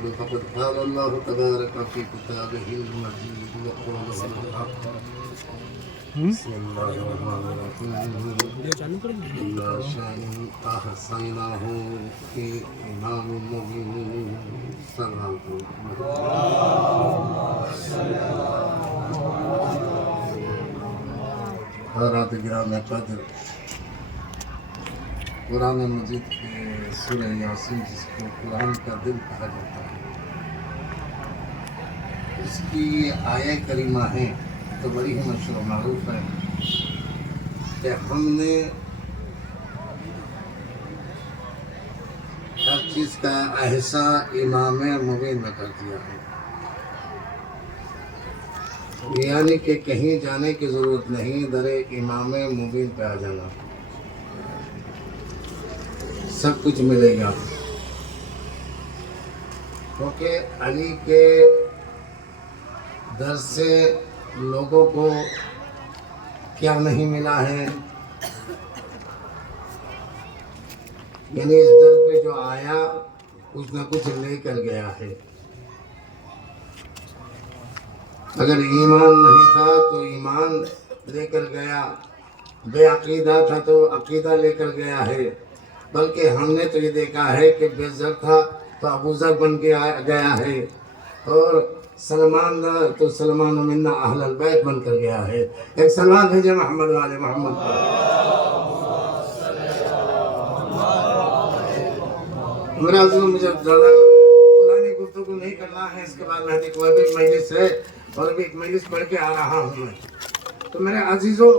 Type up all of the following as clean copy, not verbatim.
بعد فقد قال الله تبارك في كتابه المجيد وقوله الحق بسم الله الرحمن الرحيم إنا شيء أحصيناه في إمام مبين صلى حضرات گرامی قدر قرآن مجید کے سورہ یاسین جس کو قرآن کا دل کہا جاتا ہے، اس کی آیہ کریمہ ہیں تو بڑی ہی مشہور و معروف ہے کہ ہم نے ہر چیز کا احساء امام مبین میں کر دیا ہے، یعنی کہ کہیں جانے کی ضرورت نہیں، در امام مبین پہ آ جانا، سب کچھ ملے گا۔ کیونکہ علی کے در سے لوگوں کو کیا نہیں ملا ہے، یعنی اس در پہ جو آیا کچھ نہ کچھ لے کر گیا ہے۔ اگر ایمان نہیں تھا تو ایمان لے کر گیا، بے عقیدہ تھا تو عقیدہ لے کر گیا ہے، بلکہ ہم نے تو یہ دیکھا ہے کہ بے زر تھا تو ابو ذر بن کے گیا ہے، اور سلمان تو سلمان منا اہل البیت بن کر گیا ہے۔ ایک سلام بھیجے محمد والے محمد پر۔ میرا عزیز مجھے زیادہ پرانی گفتگو نہیں کرنا ہے، اس کے بعد میں ایک مجلس ہے اور بھی ایک مجلس پڑھ کے آ رہا ہوں میں۔ تو میرے عزیزوں،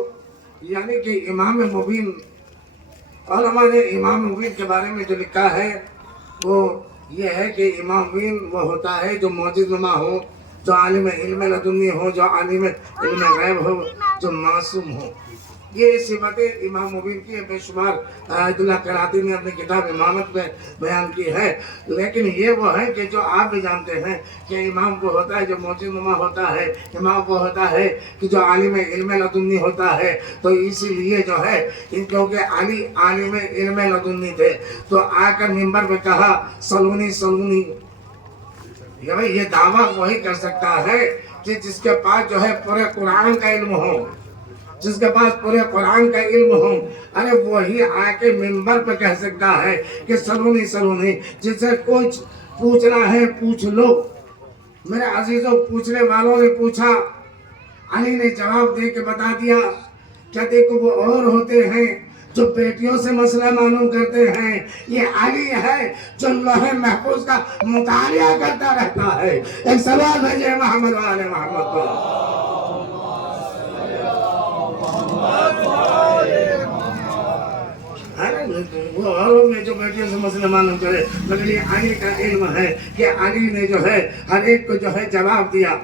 یعنی کہ امام مبین، اور ہمارے امام مبین کے بارے میں جو لکھا ہے وہ یہ ہے کہ امام مبین وہ ہوتا ہے جو معجز نما ہو، جو عالم علم لدنی ہو، جو عالم علم غیب ہو، جو معصوم ہو۔ یہ صفتیں امام مبین کی بے شمار عید اللہ کراتی نے اپنی کتاب امامت میں بیان کی ہے، لیکن یہ وہ ہے کہ جو آپ بھی جانتے ہیں کہ امام وہ ہوتا ہے جو معجز نما ہوتا ہے، امام وہ ہوتا ہے کہ جو عالم علم لدنی ہوتا ہے۔ تو اسی لیے جو ہے کیونکہ علی عالم علم لدنی تھے تو آ کر منبر پہ کہا سلونی سلونی، یہ دعویٰ وہی کر سکتا ہے کہ جس کے پاس جو ہے پورے قرآن کا علم ہو، جس کے پاس پورے قرآن کا علم ہو، ارے وہی آ کے منبر پہ کہہ سکتا ہے کہ سلونی سلونی، جس سے کچھ پوچھنا ہے پوچھ لو۔ میرے عزیزوں، پوچھنے والوں نے پوچھا، علی نے جواب دے کے بتا دیا کہ دیکھو وہ اور ہوتے ہیں جو بیٹیوں سے مسئلہ معلوم کرتے ہیں، یہ علی ہے جو لوح محفوظ کا مطالعہ کرتا رہتا ہے۔ ایک سوال بھیجے محمد والے محمد کو۔ وہ اوروں میں جو بیٹیوں سے مسئلہ معلوم کرے، مگر یہ علی کا علم ہے کہ علی نے جو ہے ہر ایک کو جو ہے جواب دیا۔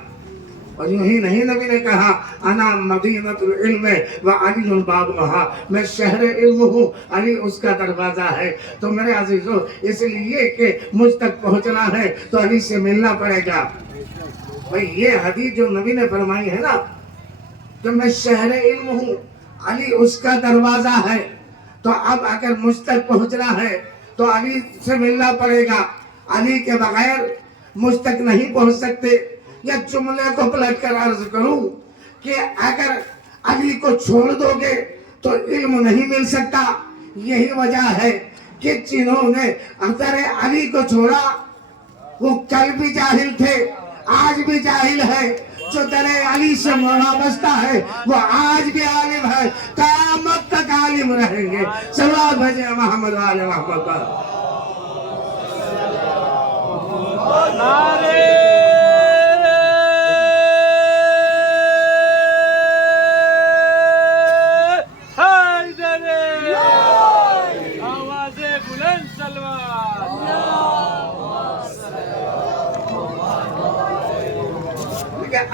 اور یوں ہی نہیں، نبی نے کہا انا مدینۃ العلم وعلی بابها، میں شہر علم ہوں، علی اس کا دروازہ ہے۔ تو میرے عزیزو، اس لیے کہ مجھ تک پہنچنا ہے تو علی سے ملنا پڑے گا۔ بھئی یہ حدیث جو نبی نے فرمائی ہے نا کہ میں شہر علم ہوں، علی اس کا دروازہ ہے، تو اب اگر مجھ تک پہنچنا ہے تو علی سے ملنا پڑے گا، علی کے بغیر مجھ تک نہیں پہنچ سکتے۔ یا جملے کو پلٹ کر عرض کروں کہ اگر علی کو چھوڑ دو گے تو علم نہیں مل سکتا۔ یہی وجہ ہے کہ جنہوں نے اثر علی کو چھوڑا وہ کل بھی جاہل تھے، آج بھی جاہل ہے۔ جو در علی سے وابستہ ہے وہ آج بھی عالم ہے، قیامت تک عالم رہیں گے۔ صلوات بھیجے محمد والے محمد پر۔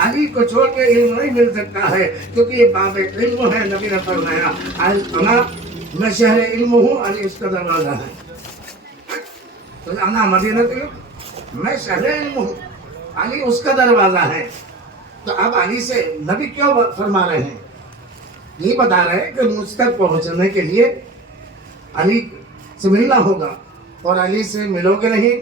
علی کو چھوڑ کے علم نہیں مل سکتا ہے، کیونکہ یہ باب علم ہے۔ نبی نے فرمایا میں شہر علم ہوں، علی اس کا دروازہ ہے۔ تو انا مدینۃ العلم، میں شہر علم ہوں، علی اس کا دروازہ ہے۔ تو اب علی سے نبی کیوں فرما رہے ہیں؟ یہ بتا رہے ہیں کہ مجھ تک پہنچنے کے لیے علی سے ملنا ہوگا، اور علی سے ملو گے نہیں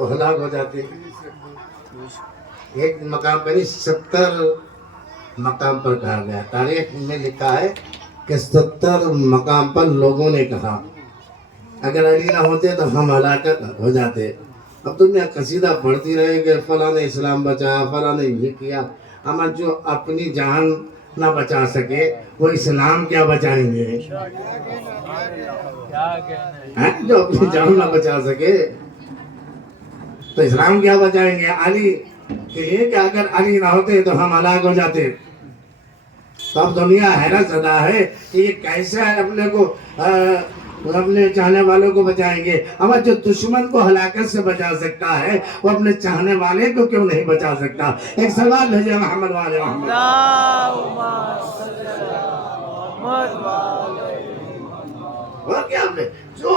وہ ہلاک ہو جاتے. ایک مقام پر نہیں 70 مقام پر کہا گیا. تاریخ میں لکھا ہے کہ 70 مقام پر لوگوں نے کہا اگر علی نہ ہوتے تو ہم ہلاکت ہو جاتے. اب دنیا قصیدہ پڑھتی رہے کہ فلاں نے اسلام بچایا، فلاں نے یہ کیا. اما جو اپنی جان نہ بچا سکے وہ اسلام کیا بچائیں گے؟ جو اپنی جان نہ بچا سکے تو اسلام کیا بچائیں گے؟ علی کہ یہ کہ اگر علی نہ ہوتے تو ہم ہلاک ہو جاتے. تو اب دنیا حیرت زدہ ہے کہ یہ کیسے اپنے کو اپنے چاہنے والوں کو بچائیں گے. اما جو دشمن کو ہلاکت سے بچا سکتا ہے وہ اپنے چاہنے والے کو کیوں نہیں بچا سکتا؟ ایک سوال بھیجے محمد والے محمد. اور کیا آپ نے جو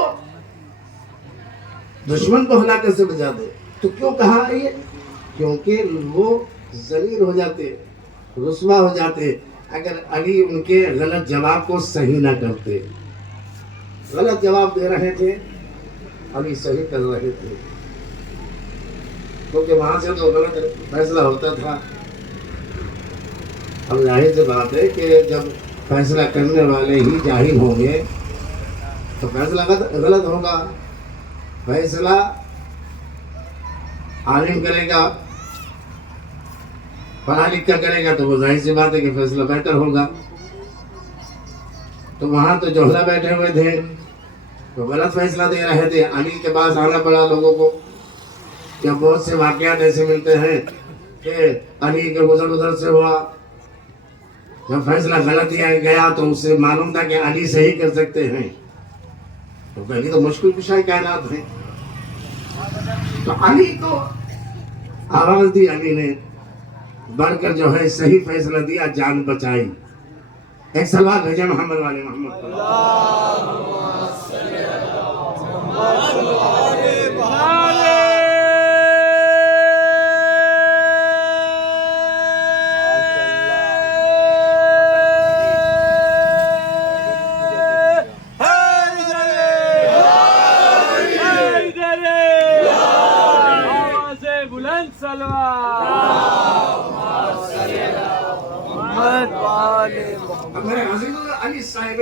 دشمن کو ہلاکت سے بچا دے تو کیوں کہا یہ؟ کیونکہ وہ ذلیل ہو جاتے، رسوا ہو جاتے اگر علی ان کے غلط جواب کو صحیح نہ کرتے. غلط جواب دے رہے تھے، علی صحیح کر رہے تھے، کیونکہ وہاں سے تو غلط فیصلہ ہوتا تھا. اب ظاہر سی بات ہے کہ جب فیصلہ کرنے والے ہی جاہل ہوں گے تو فیصلہ غلط ہوگا. فیصلہ عالم کرے گا، پڑھا لکھا کرے گا تو وہ ظاہر سی بات ہے کہ فیصلہ بہتر ہوگا. تو وہاں تو جوہلا بیٹھے ہوئے تھے تو غلط فیصلہ دے رہے تھے. علی کے پاس آنا پڑا لوگوں کو. کیا بہت سے واقعات ایسے ملتے ہیں کہ علی کے ادھر سے ہوا، جب فیصلہ غلط دیا گیا تو اسے معلوم تھا کہ علی صحیح کر سکتے ہیں. تو پہلی تو مشکل کشائی کائنات ہے. تو علی کو آواز دی، علی نے بڑھ کر جو ہے صحیح فیصلہ دیا، جان بچائی. ایک سوال بھیجے محمد والے محمد. میرے عزیز علی صاحب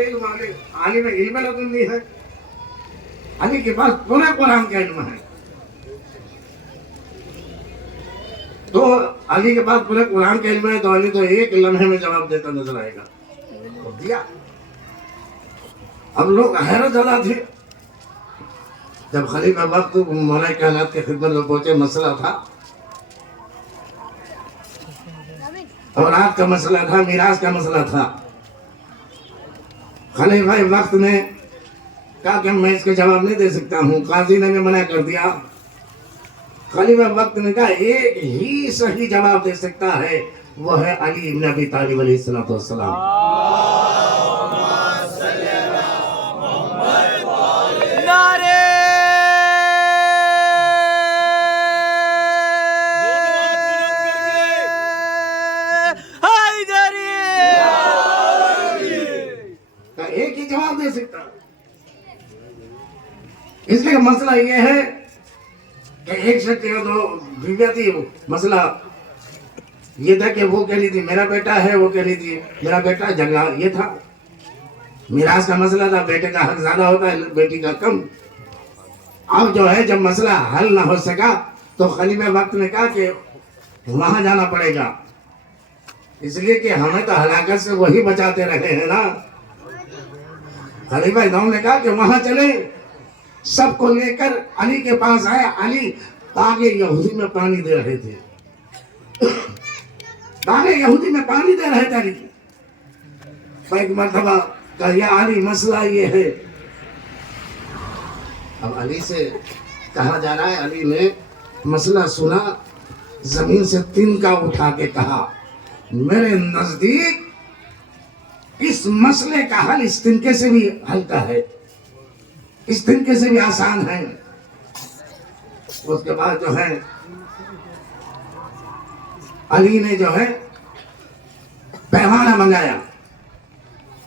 عالم علم لدنی ہے. علی کے پاس پورا قرآن کا علم ہے. تو علی کے پاس پورے قرآن کا علم ہے تو علی تو ایک لمحے میں جواب دیتا نظر آئے گا. تو دیا. اب لوگ حیرت زدہ تھے جب خلیفہ وقت مولا کائنات کی خدمت میں پہنچے. مسئلہ تھا، اولاد کا مسئلہ تھا، میراث کا مسئلہ تھا. خلیفہ وقت نے کہا کہ میں اس کا جواب نہیں دے سکتا ہوں. قاضی نے بھی منع کر دیا. خلیفہ وقت نے کہا ایک ہی صحیح جواب دے سکتا ہے، وہ ہے علی بن ابی طالب علیہ السلام. ایک ہی جواب دے سکتا. اس لیے مسئلہ یہ ہے کہ ایک شخص دو بیویاں تھی. مسئلہ یہ تھا کہ وہ کہہ رہی تھی میرا بیٹا ہے، وہ کہہ رہی تھی میرا بیٹا. جھگڑا یہ تھا، میراث کا مسئلہ تھا. بیٹے کا حق زیادہ ہوتا ہے، بیٹی کا کم. اب جو ہے جب مسئلہ حل نہ ہو سکا تو خلیفہ وقت نے کہا کہ وہاں جانا پڑے گا، اس لیے کہ ہمیں تو ہلاکت سے وہی بچاتے رہے ہیں نا. خلیفہ انہوں نے کہا کہ وہاں چلے. سب کو لے کر علی کے پاس آئے. علی باغ یہودی میں پانی دے رہے تھے. باغ یہودی میں پانی دے رہے تھے علی. ایک مرتبہ کہا یا علی مسئلہ یہ ہے. اب علی سے کہا جا رہا ہے. علی نے مسئلہ سنا، زمین سے تنکا اٹھا کے کہا میرے نزدیک اس مسئلے کا حل اس تنکے سے بھی ہلکا ہے، اس تنکے سے بھی آسان ہے. اس کے بعد جو ہے علی نے جو ہے پیمانہ منگایا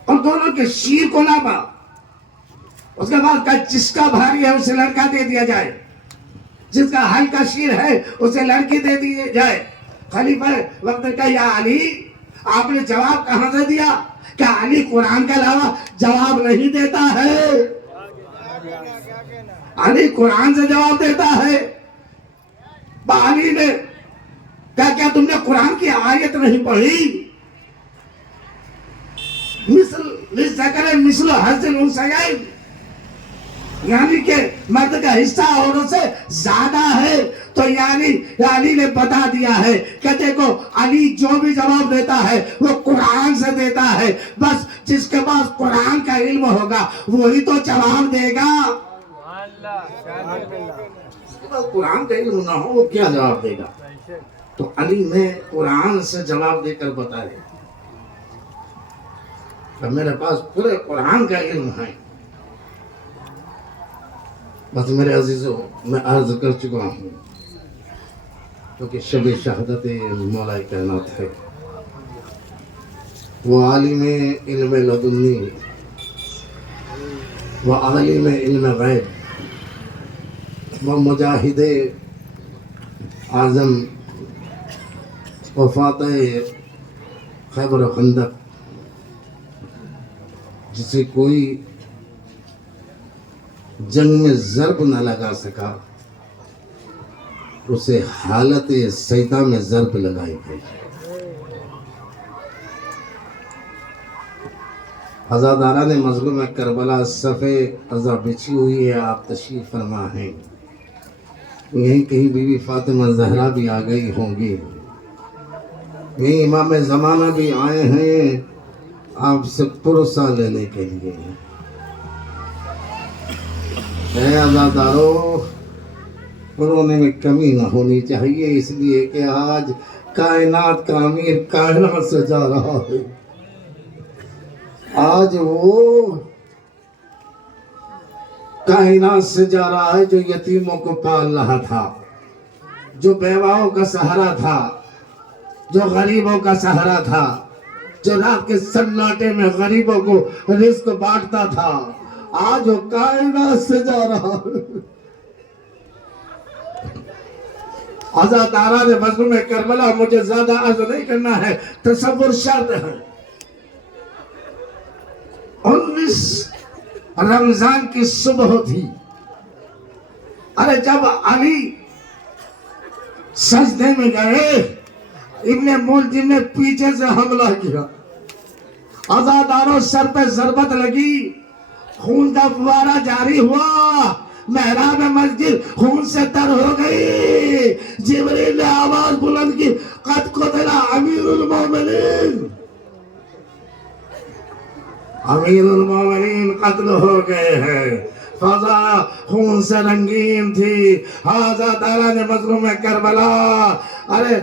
اور دونوں کے شیر کو ناپا. اس کے بعد کہا جس کا بھاری ہے اسے لڑکا دے دیا جائے، جس کا حل کا شیر ہے اسے لڑکی دے دی جائے. خلیفہ وقت کا یا علی آپ نے جواب کہاں سے دیا؟ کیا علی قرآن کے علاوہ جواب نہیں دیتا ہے؟ علی قرآن سے جواب دیتا ہے. علی نے کیا تم نے قرآن کی آیت نہیں پڑھی؟ مثل حظ الانثیین، یعنی کہ مرد کا حصہ عورت سے زیادہ ہے. تو یعنی علی نے بتا دیا ہے کہ دیکھو علی جو بھی جواب دیتا ہے وہ قرآن سے دیتا ہے. بس جس کے پاس قرآن کا علم ہوگا وہی تو جواب دے گا. جس کے پاس قرآن کا علم نہ ہو وہ کیا جواب دے گا؟ تو علی نے قرآن سے جواب دے کر بتایا کہ میرے پاس پورے قرآن کا علم ہے. بس میرے عزیزوں میں عرض کر چکا ہوں کیونکہ شب شہادت مولا کائنات ہے. وہ عالم علم لدنی، وہ عالم علم غیب، وہ مجاہد اعظم، وہ فاتح خیبر و خندق، جسے کوئی جنگ میں ضرب نہ لگا سکا اسے حالت سجدہ میں ضرب لگائی گئی. عزاداران مظلوم کربلا صفے عزا بچھی ہوئی ہے، آپ تشریف فرما ہیں. یہیں کہیں بی بی فاطمہ زہرا بھی آ گئی ہوں گی، یہیں امام زمانہ بھی آئے ہیں آپ سے پرسہ لینے کے لیے. اے عزادارو، رونے میں کمی نہ ہونی چاہیے، اس لیے کہ آج کائنات کا امیر کائنات سے جا رہا ہے. آج وہ کائنات سے جا رہا ہے جو یتیموں کو پال رہا تھا، جو بیواؤں کا سہارا تھا، جو غریبوں کا سہارا تھا، جو رات کے سناٹے میں غریبوں کو رزق بانٹتا تھا. آج وہ کائنات سے جا رہا ہے. عزاداران مظلوم کربلا، مجھے زیادہ عرض نہیں کرنا ہے، تصور شرط ہے. 19 رمضان کی صبح تھی. ارے جب علی سجدے میں گئے، ابن ملجم نے پیچھے سے حملہ کیا. عزاداروں سر پہ ضربت لگی، خون کا فوارہ جاری ہوا، محراب مسجد خون سے تر ہو گئی. جبریل نے آواز بلند کی، قد قتل امیر المومنین، امیر المومنین قتل ہو گئے ہیں. فضا خون سے رنگین تھی. عزاداران مظلوم کربلا، ارے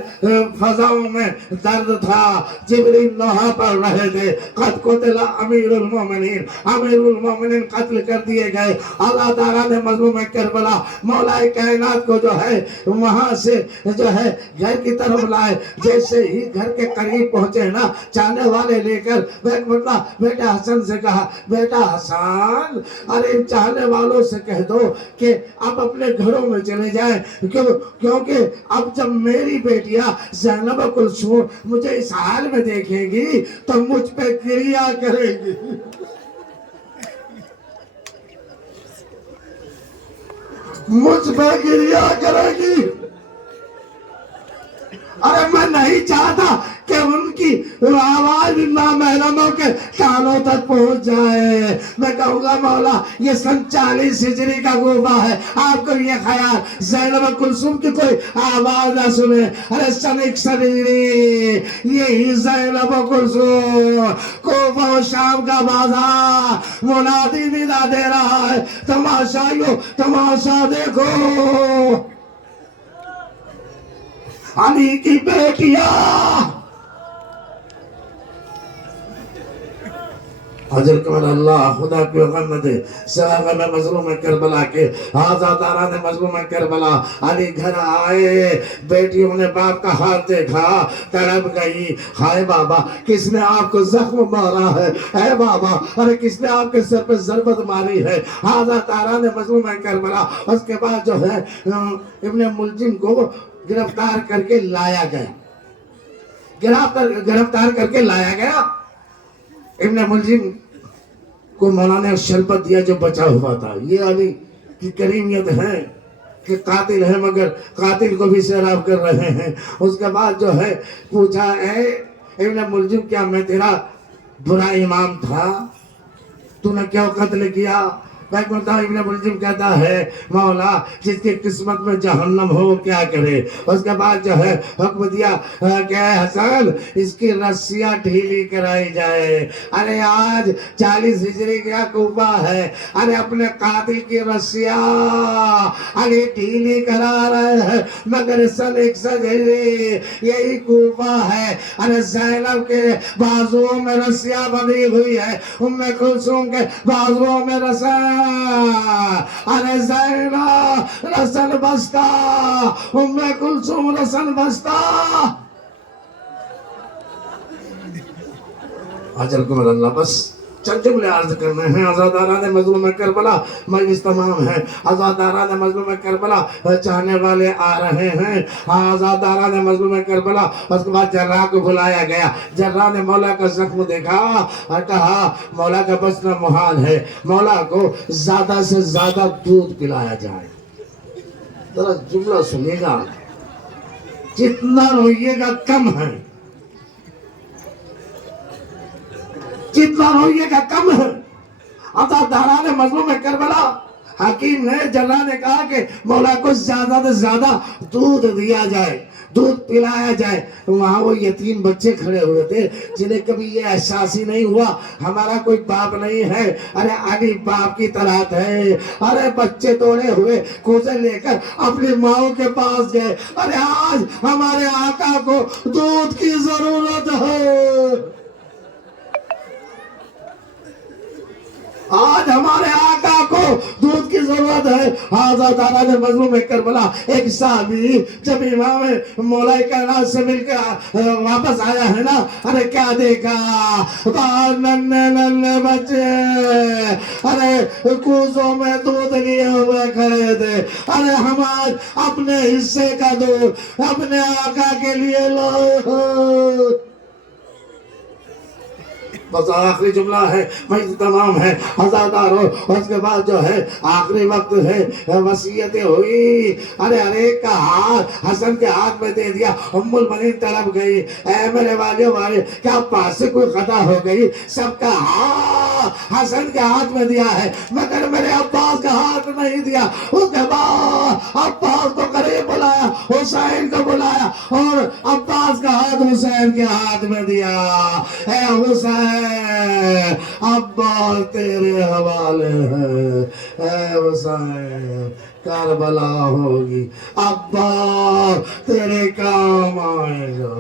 فضاؤں میں درد تھا. جبریل لوحہ پڑھ رہے تھے، قد قتل امیر المومنین، امیر المومنین قتل کر دیے گئے. عزاداران مظلوم کربلا مولا کائنات کو جو ہے وہاں سے جو ہے گھر کی طرف لائے. جیسے ہی گھر کے قریب پہنچے نا، چاہنے والے لے کر بیٹا حسن سے کہا، بیٹا حسن، ارے چاہنے والوں سے کہہ دو کہ اب اپنے گھروں میں چلے جائیں، کیونکہ اب جب میری بیٹیاں زینب کلثوم مجھے اس حال میں دیکھیں گی تو مجھ پہ گریہ کریں گی. مجھ پہ گریہ کرے گی. ارے میں نہیں چاہتا کہ ان کی آواز نامحرموں کے کانوں تک پہنچ جائے. میں کہوں گا مولا یہ سن 40 ہجری کا کوفہ ہے، آپ کو یہ خیال زینب کلثوم کی کوئی آواز نہ سنے. ارے سن 61 ہجری، یہی زینب کلثوم، کوفہ و شام کا بازار، منادی ندا دے رہا ہے، تماشائیو تماشا دیکھو. علی کی بیٹیاں حضرت کمال اللہ خدا کی غم دے صحابہ میں مظلوم کربلا کے آزاداران مظلوم کربلا علی گھر آئے بیٹیوں نے باپ کا ہاتھ دیکھا تڑپ گئی ہائے بابا کس نے آپ کو زخم مارا ہے اے بابا ارے کس نے آپ کے سر پہ ضربت ماری ہے آزاداران مظلوم کربلا اس کے بعد جو ہے ابن ملجم کو گرفتار کر کے لایا گیا گرفتار کر کے لایا گیا ابن ملجم کو مولانا نے شربت دیا جو بچا ہوا تھا یہ علی کی کریمیت ہے کہ قاتل ہے مگر قاتل کو بھی سیراب کر رہے ہیں اس کے بعد جو ہے پوچھا اے ابن ملجم کیا میں تیرا برا امام تھا تو نے کیا قتل کیا ابن ملجم کہتا ہے مولا جس کی قسمت میں جہنم ہو کیا کرے اس کے بعد جو ہے حکم دیا کہ حسن اس کی رسیاں ڈھیلی کرائی جائے ارے آج 40 ہجری کا کوفہ ہے ارے اپنے قاتل کی رسیاں ارے ڈھیلی کرا رہے ہیں مگر سن 61 ہجری یہی کوفہ ہے ارے زینب کے بازوؤں میں رسیاں بندھی ہوئی ہے ام کلثوم کے بازوؤں میں رسیاں ارے زینہ رسن بستا ام کلثوم رسن بستا اجل کمر اللہ بس چند جملے عرض کرنے ہیں آزاداران مظلوم کربلا مجلس تمام ہے آزاداران مظلوم کربلا چاہنے والے آ رہے ہیں آزاداران مظلوم کربلا اس کے بعد جراح کو بلایا گیا جراح نے مولا کا زخم دیکھا اور کہا مولا کا بچنا محال ہے مولا کو زیادہ سے زیادہ دودھ پلایا جائے ذرا جملہ سنیے گا جتنا روئیے گا کم ہے جتنا روئیے کا کم ہے آزاداران مظلوم کربلا حکیم نے جراح نے کہا کہ مولا کو زیادہ سے زیادہ دودھ دیا جائے دودھ پلایا جائے وہاں وہ یتیم بچے کھڑے ہوئے تھے جنہیں کبھی یہ احساس ہی نہیں ہوا ہمارا کوئی باپ نہیں ہے ارے علی باپ کی طلعت ہے ارے بچے توڑے ہوئے کوزے لے کر اپنی ماں کے پاس گئے ارے آج ہمارے آقا کو دودھ کی ضرورت ہے آج ہمارے آقا کو دودھ کی ضرورت ہے آزاداران مظلوم کربلا ایک صحابی جب امام مولا کائنات سے مل کے واپس آیا ہے نا ارے کیا دیکھا باہر ننے ننے بچے ارے کوزوں میں دودھ لیے ہوئے کھڑے تھے ارے ہم آج اپنے حصے کا دودھ اپنے آقا کے لیے لو بس آخری جملہ ہے مجلس تمام ہے آزادار ہو اس کے بعد جو ہے آخری وقت ہے وصیتیں ہوئی ارے کا ہاتھ حسن کے ہاتھ میں دے دیا ام المنین طرف گئی اے میرے والیوں والے کیا پاس سے کوئی خطا ہو گئی سب کا ہاتھ حسن کے ہاتھ میں دیا ہے مگر میرے عباس کا ہاتھ نہیں دیا اس کے بعد عباس کو قریب بلایا حسین کو بلایا اور عباس کا ہاتھ حسین کے ہاتھ میں دیا اے حسین عباس تیرے حوالے ہے اے حسین کربلا ہوگی عباس تیرے کام آئے گا